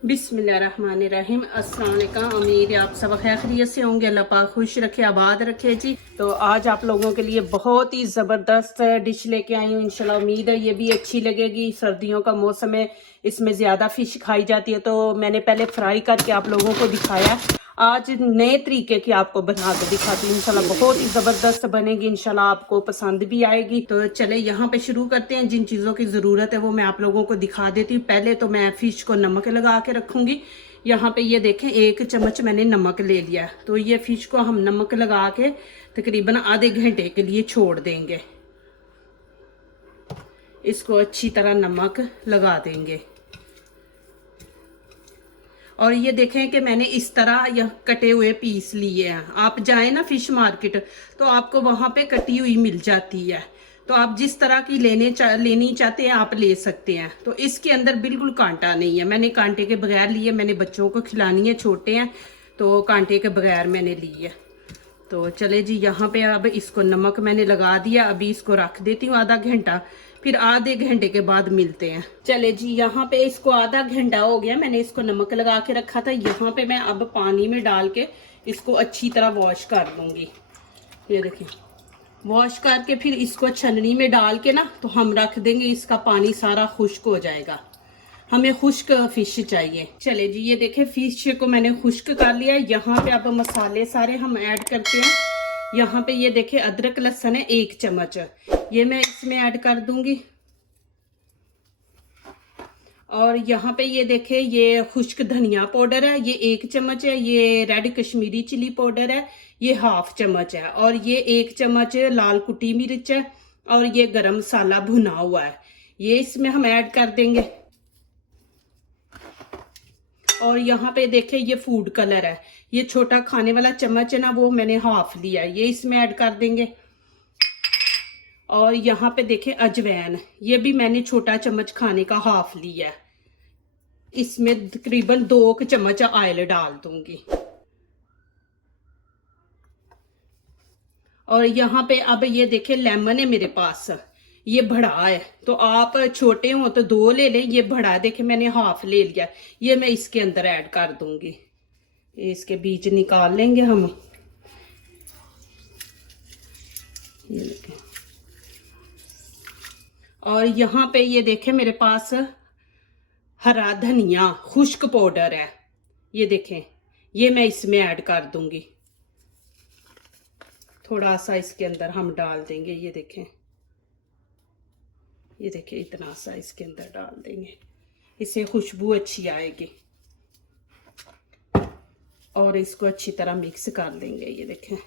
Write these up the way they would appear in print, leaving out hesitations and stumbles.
बिस्मिल्लाहिर्रहमानिर्रहीम। अस्सलाम वालेकुम। उम्मीद है आप सब खैरियत से होंगे। अल्लाह पाक खुश रखे, आबाद रखे जी। तो आज आप लोगों के लिए बहुत ही ज़बरदस्त डिश लेके आई हूँ। इंशाल्लाह उम्मीद है ये भी अच्छी लगेगी। सर्दियों का मौसम है, इसमें ज़्यादा फ़िश खाई जाती है, तो मैंने पहले फ्राई करके आप लोगों को दिखाया। आज नए तरीके की आपको बना के दिखाती हूँ। इंशाल्लाह बहुत ही ज़बरदस्त बनेगी, इंशाल्लाह आपको पसंद भी आएगी। तो चले यहाँ पे शुरू करते हैं। जिन चीज़ों की ज़रूरत है वो मैं आप लोगों को दिखा देती हूँ। पहले तो मैं फ़िश को नमक लगा के रखूँगी। यहाँ पे ये देखें 1 चम्मच मैंने नमक ले लिया। तो ये फ़िश को हम नमक लगा के तकरीबन आधे घंटे के लिए छोड़ देंगे। इसको अच्छी तरह नमक लगा देंगे। और ये देखें कि मैंने इस तरह यह कटे हुए पीस लिए हैं। आप जाएं ना फिश मार्केट तो आपको वहां पे कटी हुई मिल जाती है। तो आप जिस तरह की लेनी चाहते हैं आप ले सकते हैं। तो इसके अंदर बिल्कुल कांटा नहीं है। मैंने कांटे के बगैर लिए। मैंने बच्चों को खिलानी है, छोटे हैं, तो कांटे के बगैर मैंने ली है। तो चले जी, यहाँ पे अब इसको नमक मैंने लगा दिया। अभी इसको रख देती हूँ आधा घंटा, फिर आधे घंटे के बाद मिलते हैं। चले जी, यहाँ पे इसको आधा घंटा हो गया, मैंने इसको नमक लगा के रखा था। यहाँ पे मैं अब पानी में डाल के इसको अच्छी तरह वॉश कर लूंगी। ये देखिए, वॉश करके फिर इसको छन्नी में डाल के ना तो हम रख देंगे। इसका पानी सारा खुश्क हो जाएगा। हमें खुश्क फिश चाहिए। चले जी, ये देखे फिश को मैंने खुश्क कर लिया। यहाँ पे अब मसाले सारे हम ऐड करते हैं। यहाँ पे ये देखे अदरक लहसुन है 1 चम्मच, ये मैं इसमें ऐड कर दूंगी। और यहाँ पे ये देखे ये खुश्क धनिया पाउडर है, ये 1 चम्मच है। ये रेड कश्मीरी चिली पाउडर है, ये 1/2 चम्मच है। और ये 1 चम्मच लाल कुटी मिर्च है। और ये गरम मसाला भुना हुआ है, ये इसमें हम ऐड कर देंगे। और यहाँ पे देखे ये फूड कलर है, ये छोटा खाने वाला चम्मच है ना, वो मैंने 1/2 लिया है, ये इसमें ऐड कर देंगे। और यहाँ पे देखे अजवैन, ये भी मैंने छोटा चम्मच खाने का 1/2 लिया है। इसमें तकरीबन 2 चम्मच ऑयल डाल दूंगी। और यहाँ पे अब ये देखे लेमन है मेरे पास, ये बड़ा है, तो आप छोटे हो तो 2 ले लें। ये बड़ा है, देखे मैंने 1/2 ले लिया। ये मैं इसके अंदर ऐड कर दूंगी। इसके बीज निकाल लेंगे हम। ये देखें। और यहाँ पे ये देखें मेरे पास हरा धनिया खुश्क पाउडर है, ये देखें, ये मैं इसमें ऐड कर दूंगी। थोड़ा सा इसके अंदर हम डाल देंगे। ये देखें, ये देखिए इतना सा इसके अंदर डाल देंगे, इससे खुशबू अच्छी आएगी। और इसको अच्छी तरह मिक्स कर देंगे। ये देखें,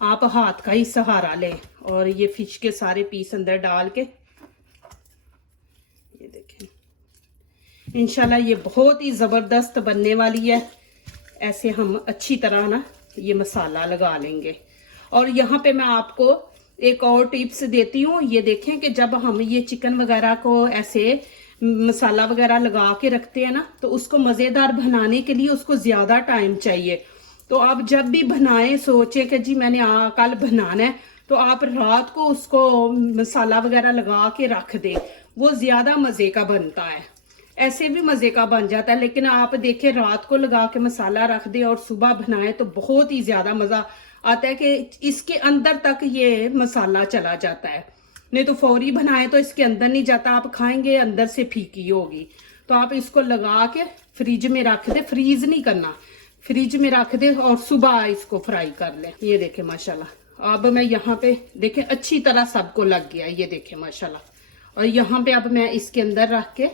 आप हाथ का ही सहारा लें और ये फिश के सारे पीस अंदर डाल के, ये देखें, इंशाल्लाह ये बहुत ही ज़बरदस्त बनने वाली है। ऐसे हम अच्छी तरह ना ये मसाला लगा लेंगे। और यहाँ पे मैं आपको एक और टिप्स देती हूँ। ये देखें कि जब हम ये चिकन वगैरह को ऐसे मसाला वगैरह लगा के रखते हैं ना, तो उसको मज़ेदार बनाने के लिए उसको ज़्यादा टाइम चाहिए। तो आप जब भी बनाएं सोचें कि जी मैंने कल बनाना है, तो आप रात को उसको मसाला वगैरह लगा के रख दें, वो ज़्यादा मज़े का बनता है। ऐसे भी मज़े का बन जाता है, लेकिन आप देखें रात को लगा के मसाला रख दें और सुबह बनाएं तो बहुत ही ज़्यादा मज़ा आता है कि इसके अंदर तक ये मसाला चला जाता है। नहीं तो फौरी बनाए तो इसके अंदर नहीं जाता, आप खाएंगे अंदर से फीकी होगी। तो आप इसको लगा के फ्रिज में रख दे, फ्रीज नहीं करना, फ्रिज में रख दे और सुबह इसको फ्राई कर लें। ये देखें माशाल्लाह, अब मैं यहाँ पे देखें अच्छी तरह सबको लग गया। ये देखें माशाल्लाह। और यहाँ पे अब मैं इसके अंदर रख के,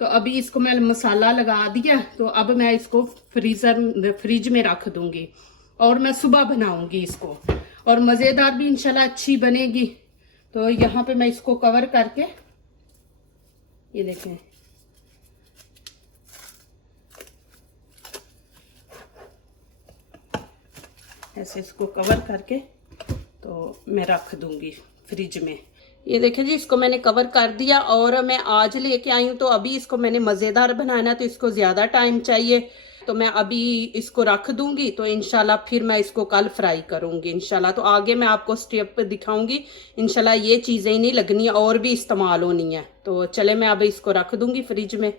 तो अभी इसको मैं मसाला लगा दिया, तो अब मैं इसको फ्रिज में रख दूंगी और मैं सुबह बनाऊंगी इसको, और मज़ेदार भी इंशाल्लाह अच्छी बनेगी। तो यहाँ पे मैं इसको कवर करके, ये देखें, ऐसे इसको कवर करके तो मैं रख दूंगी फ्रिज में। ये देखें जी, इसको मैंने कवर कर दिया और मैं आज लेके आई हूँ। तो अभी इसको मैंने मज़ेदार बनाना, तो इसको ज़्यादा टाइम चाहिए, तो मैं अभी इसको रख दूंगी। तो इंशाल्लाह फिर मैं इसको कल फ्राई करूंगी इंशाल्लाह। तो आगे मैं आपको स्टेप दिखाऊंगी इंशाल्लाह। ये चीज़ें ही नहीं लगनी, और भी इस्तेमाल होनी है। तो चले मैं अब इसको रख दूंगी फ्रिज में।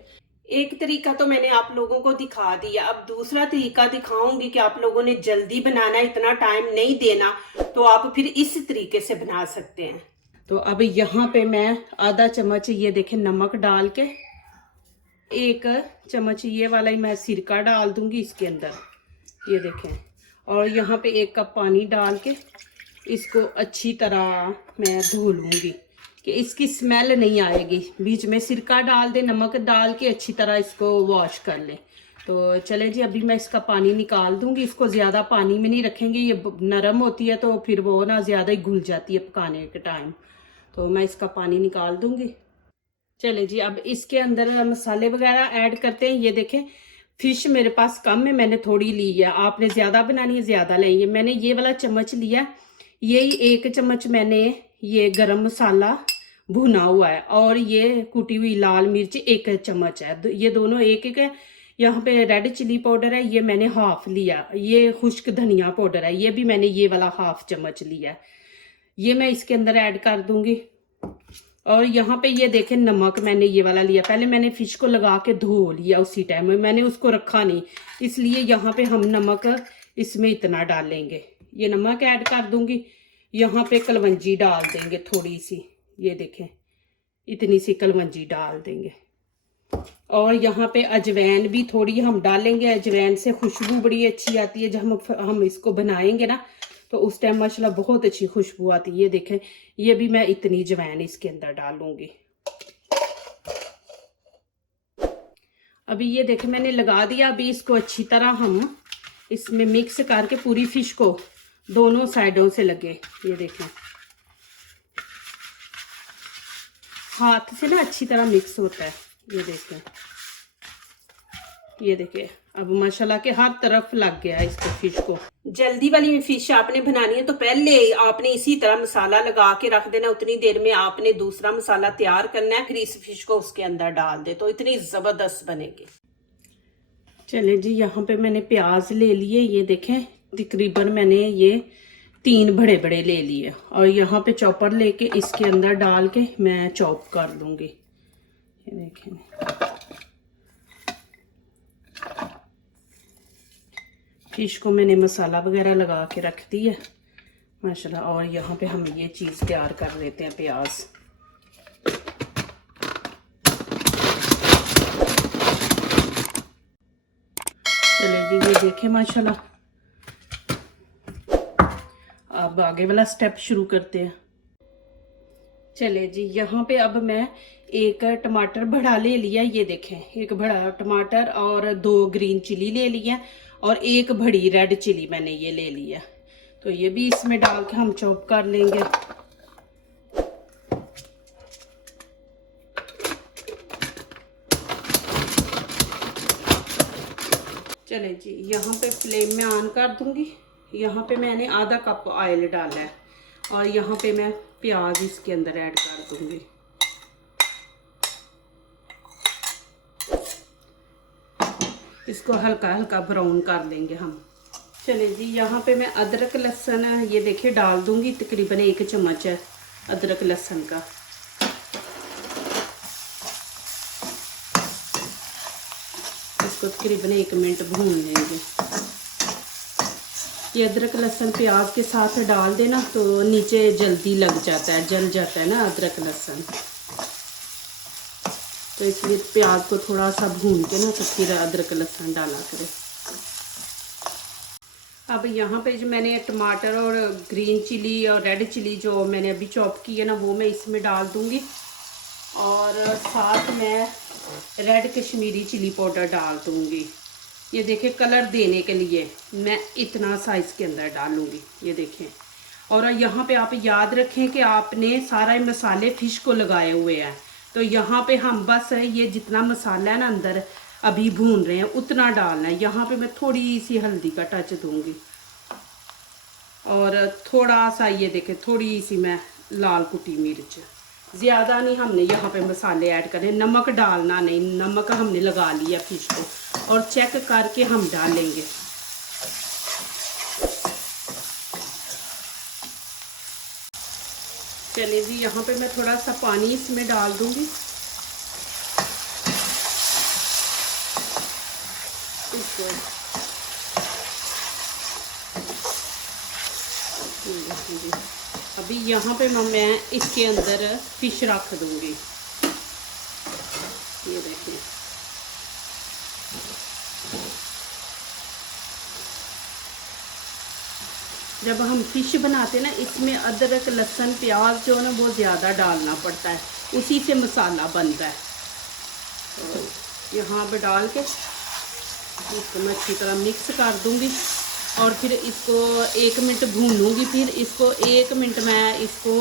एक तरीका तो मैंने आप लोगों को दिखा दिया, अब दूसरा तरीका दिखाऊंगी कि आप लोगों ने जल्दी बनाना, इतना टाइम नहीं देना, तो आप फिर इस तरीके से बना सकते हैं। तो अब यहाँ पे मैं आधा चम्मच ये देखें नमक डाल के, 1 चम्मच ये वाला ही मैं सिरका डाल दूंगी इसके अंदर, ये देखें। और यहाँ पे 1 कप पानी डाल के इसको अच्छी तरह मैं धो लूँगी कि इसकी स्मेल नहीं आएगी। बीच में सिरका डाल दे, नमक डाल के अच्छी तरह इसको वॉश कर लें। तो चले जी, अभी मैं इसका पानी निकाल दूँगी। इसको ज़्यादा पानी में नहीं रखेंगे, ये नरम होती है तो फिर वो ना ज़्यादा ही घुल जाती है पकाने के टाइम। तो मैं इसका पानी निकाल दूँगी। चले जी, अब इसके अंदर मसाले वगैरह ऐड करते हैं। ये देखें फिश मेरे पास कम है, मैंने थोड़ी ली है। आपने ज़्यादा बनानी है ज़्यादा लेंगे। मैंने ये वाला चम्मच लिया, यही 1 चम्मच मैंने ये गरम मसाला भुना हुआ है, और ये कुटी हुई लाल मिर्च 1 चम्मच है। ये दोनों 1-1 है। यहाँ पे रेड चिली पाउडर है, ये मैंने हाफ लिया। ये खुश्क धनिया पाउडर है, ये भी मैंने ये वाला हाफ चम्मच लिया है। ये मैं इसके अंदर ऐड कर दूंगी। और यहाँ पे ये देखें नमक मैंने ये वाला लिया। पहले मैंने फिश को लगा के धो लिया, उसी टाइम में मैंने उसको रखा नहीं, इसलिए यहाँ पे हम नमक इसमें इतना डालेंगे। ये नमक ऐड कर दूंगी। यहाँ पे कलवंजी डाल देंगे थोड़ी सी, ये देखें इतनी सी कलवंजी डाल देंगे। और यहाँ पे अजवैन भी थोड़ी हम डालेंगे। अजवैन से खुशबू बड़ी अच्छी आती है। जब हम इसको बनाएंगे ना तो उस टाइम माशाल्लाह बहुत अच्छी खुशबू आती है। ये देखें, ये भी मैं इतनी अजवैन इसके अंदर डालूंगी। अभी ये देखें मैंने लगा दिया। अभी इसको अच्छी तरह हम इसमें मिक्स करके पूरी फिश को दोनों साइडों से लगे। ये देखें हाथ से ना अच्छी तरह मिक्स होता है। ये देखें, ये देखें अब माशाल्लाह के हर तरफ लग गया है इसको फिश को। जल्दी वाली फिश आपने बनानी है तो पहले आपने इसी तरह मसाला लगा के रख देना। उतनी देर में आपने दूसरा मसाला तैयार करना है, फिर इस फिश को उसके अंदर डाल दे तो इतनी जबरदस्त बनेगी। चले जी, यहाँ पे मैंने प्याज ले लिए। ये देखें तकरीबन मैंने ये 3 बड़े बड़े ले लिए, और यहाँ पे चॉपर लेके इसके अंदर डाल के मैं चॉप कर दूंगी। ये देखें फिश को मैंने मसाला वगैरह लगा के रख दी है माशाल्लाह। और यहाँ पे हम ये चीज़ तैयार कर लेते हैं, प्याज। चलिए जी, ये देखें माशाल्लाह। अब आगे वाला स्टेप शुरू करते हैं। चले जी, यहाँ पे अब मैं 1 टमाटर बड़ा ले लिया। ये देखें 1 बड़ा टमाटर और 2 ग्रीन चिली ले लिया, और 1 बड़ी रेड चिली मैंने ये ले लिया। तो ये भी इसमें डाल के हम चॉप कर लेंगे। चले जी, यहाँ पे फ्लेम में ऑन कर दूंगी। यहाँ पे मैंने आधा कप ऑयल डाला है, और यहाँ पे मैं प्याज इसके अंदर ऐड कर दूंगी। इसको हल्का हल्का ब्राउन कर लेंगे हम। चले जी, यहाँ पे मैं अदरक लहसुन ये देखिए डाल दूंगी। तकरीबन 1 चम्मच है अदरक लहसुन का। इसको तकरीबन 1 मिनट भून लेंगे। ये अदरक लहसुन प्याज के साथ डाल देना तो नीचे जल्दी लग जाता है, जल जाता है ना अदरक लहसुन, तो इसलिए प्याज को थोड़ा सा भून के ना तो फिर अदरक लहसुन डाला करें। अब यहाँ पे जो मैंने टमाटर और ग्रीन चिली और रेड चिली जो मैंने अभी चॉप की है ना, वो मैं इसमें डाल दूँगी। और साथ में रेड कश्मीरी चिली पाउडर डाल दूँगी। ये देखें कलर देने के लिए मैं इतना साइज के अंदर डालूँगी। ये देखें, और यहाँ पे आप याद रखें कि आपने सारे मसाले फिश को लगाए हुए हैं, तो यहाँ पे हम बस ये जितना मसाला है ना अंदर अभी भून रहे हैं उतना डालना है। यहाँ पे मैं थोड़ी सी हल्दी का टच दूंगी, और थोड़ा सा ये देखें थोड़ी सी मैं लाल कुटी मिर्च। ज़्यादा नहीं हमने यहाँ पे मसाले ऐड करने, नमक डालना नहीं, नमक हमने लगा लिया फिश को, और चेक करके हम डालेंगे। चलिए जी, यहाँ पे मैं थोड़ा सा पानी इसमें डाल दूंगी। इसको अभी यहाँ पे मैं इसके अंदर फिश रख दूंगी। ये देखिए जब हम फिश बनाते हैं ना, इसमें अदरक लहसुन प्याज जो है ना वो ज़्यादा डालना पड़ता है, उसी से मसाला बनता है। तो यहाँ पे डाल के इसको मैं अच्छी तरह मिक्स कर दूंगी और फिर इसको 1 मिनट भूनूंगी। फिर इसको 1 मिनट मैं इसको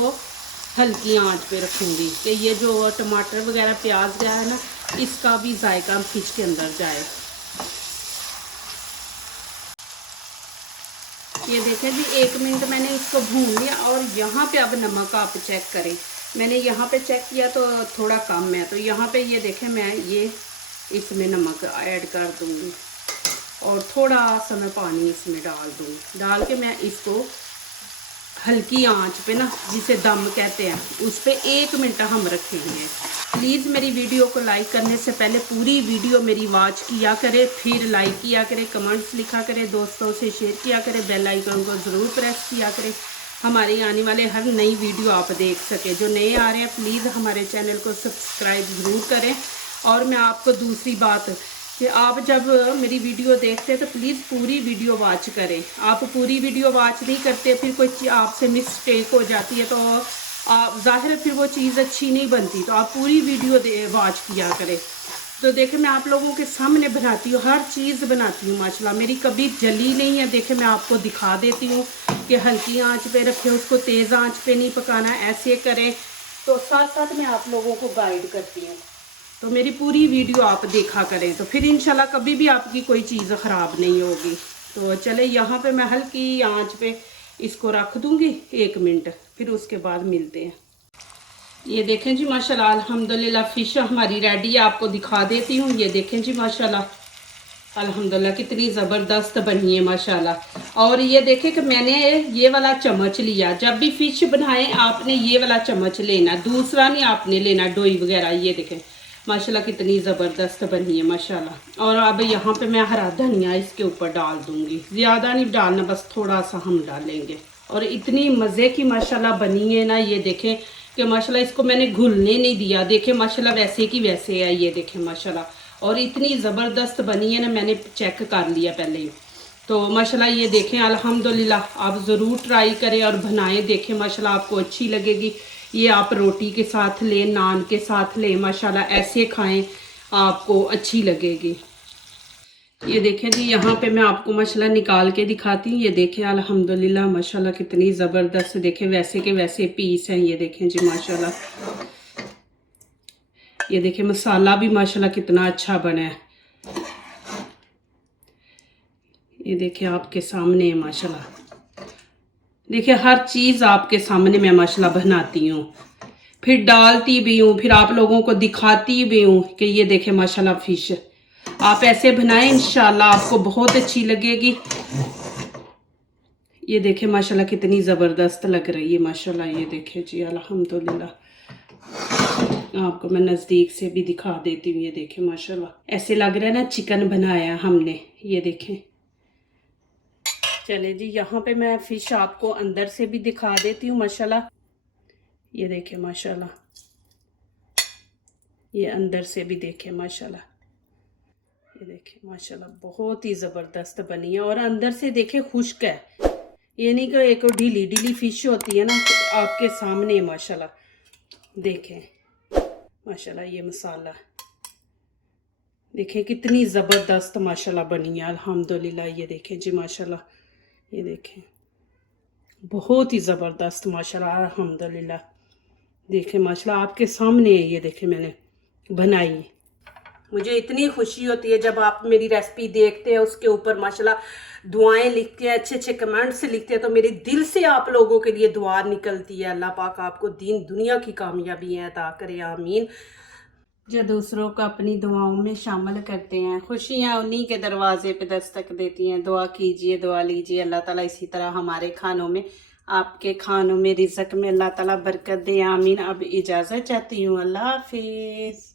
हल्की आंच पे रखूंगी कि ये जो टमाटर वगैरह प्याज गया है ना, इसका भी जायका फिश के अंदर जाए। ये देखें जी 1 मिनट मैंने इसको भून लिया और यहाँ पे अब नमक आप चेक करें। मैंने यहाँ पे चेक किया तो थोड़ा कम है, तो यहाँ पे ये देखें मैं ये इसमें नमक ऐड कर दूँगी और थोड़ा सा मैं पानी इसमें डाल दूँगी। डाल के मैं इसको हल्की आंच पे ना, जिसे दम कहते हैं, उस पे 1 मिनट हम रखेंगे। प्लीज़ मेरी वीडियो को लाइक करने से पहले पूरी वीडियो मेरी वॉच किया करे, फिर लाइक किया करे, कमेंट्स लिखा करे, दोस्तों से शेयर किया करे, बेल आइकन को ज़रूर प्रेस किया करे, हमारी आने वाले हर नई वीडियो आप देख सके। जो नए आ रहे हैं प्लीज़ हमारे चैनल को सब्सक्राइब ज़रूर करें। और मैं आपको दूसरी बात कि आप जब मेरी वीडियो देखते हैं तो प्लीज़ पूरी वीडियो वॉच करें। आप पूरी वीडियो वॉच नहीं करते, फिर कोई आपसे मिस्टेक हो जाती है तो आप ज़ाहिर है फिर वो चीज़ अच्छी नहीं बनती। तो आप पूरी वीडियो वॉच किया करें। तो देखें मैं आप लोगों के सामने बनाती हूँ, हर चीज़ बनाती हूँ माशाल्लाह, मेरी कभी जली नहीं है। देखें मैं आपको दिखा देती हूँ कि हल्की आंच पे रखें, उसको तेज़ आंच पे नहीं पकाना, ऐसे करें। तो साथ साथ मैं आप लोगों को गाइड करती हूँ, तो मेरी पूरी वीडियो आप देखा करें, तो फिर इंशाल्लाह कभी भी आपकी कोई चीज़ ख़राब नहीं होगी। तो चले यहाँ पे मैं हल्की आंच पे इसको रख दूँगी 1 मिनट, फिर उसके बाद मिलते हैं। ये देखें जी माशाल्लाह अल्हम्दुलिल्लाह फ़िश हमारी रेडी है, आपको दिखा देती हूँ। ये देखें जी माशाल्लाह अल्हम्दुलिल्लाह कितनी ज़बरदस्त बनी है माशाल्लाह। और ये देखें कि मैंने ये वाला चम्मच लिया, जब भी फ़िश बनाएं आपने ये वाला चम्मच लेना, दूसरा नहीं आपने लेना डोई वगैरह। ये देखें माशाल्लाह कितनी ज़बरदस्त बनी है माशाल्लाह। और अब यहाँ पे मैं हरा धनिया इसके ऊपर डाल दूँगी, ज़्यादा नहीं डालना, बस थोड़ा सा हम डालेंगे। और इतनी मज़े की माशाल्लाह बनी है ना, ये देखें कि माशाल्लाह इसको मैंने घुलने नहीं दिया। देखें माशाल्लाह वैसे की वैसे है, ये देखें माशाल्लाह। और इतनी ज़बरदस्त बनी है ना, मैंने चेक कर लिया पहले ही। तो माशाल्लाह ये देखें अल्हम्दुलिल्लाह आप ज़रूर ट्राई करें और बनाएं, देखें माशाल्लाह आपको अच्छी लगेगी। ये आप रोटी के साथ लें, नान के साथ लें, माशाल्लाह ऐसे खाएं आपको अच्छी लगेगी। ये देखें जी यहाँ पे मैं आपको माशाल्लाह निकाल के दिखाती हूँ। ये देखें अल्हम्दुलिल्लाह माशाल्लाह कितनी ज़बरदस्त, देखें वैसे के वैसे पीस हैं। ये देखें जी माशाल्लाह, ये देखें मसाला भी माशाल्लाह कितना अच्छा बना है। ये देखें आपके सामने है माशाल्लाह, देखिए हर चीज़ आपके सामने मैं माशाल्लाह बनाती हूँ, फिर डालती भी हूँ, फिर आप लोगों को दिखाती भी हूँ कि ये देखें माशाल्लाह फ़िश आप ऐसे बनाएं, इंशाल्लाह आपको बहुत अच्छी लगेगी। ये देखें माशाल्लाह कितनी ज़बरदस्त लग रही है माशाल्लाह। ये देखें जी अल्हम्दुलिल्लाह, आपको मैं नज़दीक से भी दिखा देती हूँ। ये देखें माशाल्लाह ऐसे लग रहा है ना चिकन बनाया हमने। ये देखें, चले जी यहाँ पे मैं फ़िश आपको अंदर से भी दिखा देती हूँ माशाल्लाह। ये देखें माशाल्लाह, ये अंदर से भी देखें माशाल्लाह। ये देखें माशाल्लाह बहुत ही ज़बरदस्त बनी है और अंदर से देखें खुश्क है, ये नहीं कि एक ढीली ढीली फ़िश होती है ना, तो आपके सामने माशाल्लाह देखें माशाल्लाह। ये मसाला देखें कितनी ज़बरदस्त माशाल्लाह बनी है अल्हम्दुलिल्लाह। ये देखें जी माशाल्लाह, ये देखें बहुत ही ज़बरदस्त माशाल्लाह अल्हम्दुलिल्लाह। देखें माशाल्लाह आपके सामने है, ये देखें मैंने बनाई। मुझे इतनी खुशी होती है जब आप मेरी रेसिपी देखते हैं, उसके ऊपर माशाल्लाह दुआएं लिखते हैं, अच्छे अच्छे कमेंट्स लिखते हैं, तो मेरे दिल से आप लोगों के लिए दुआ निकलती है। अल्लाह पाक आपको दीन दुनिया की कामयाबी अता करे, आमीन। जो दूसरों को अपनी दुआओं में शामिल करते हैं, खुशियाँ उन्हीं के दरवाजे पे दस्तक देती हैं। दुआ कीजिए, दुआ लीजिए, अल्लाह ताला इसी तरह हमारे खानों में, आपके खानों में, रिज़्क़ में अल्लाह ताला बरकत दे, आमीन। अब इजाज़त चाहती हूँ, अल्लाह हाफिज़।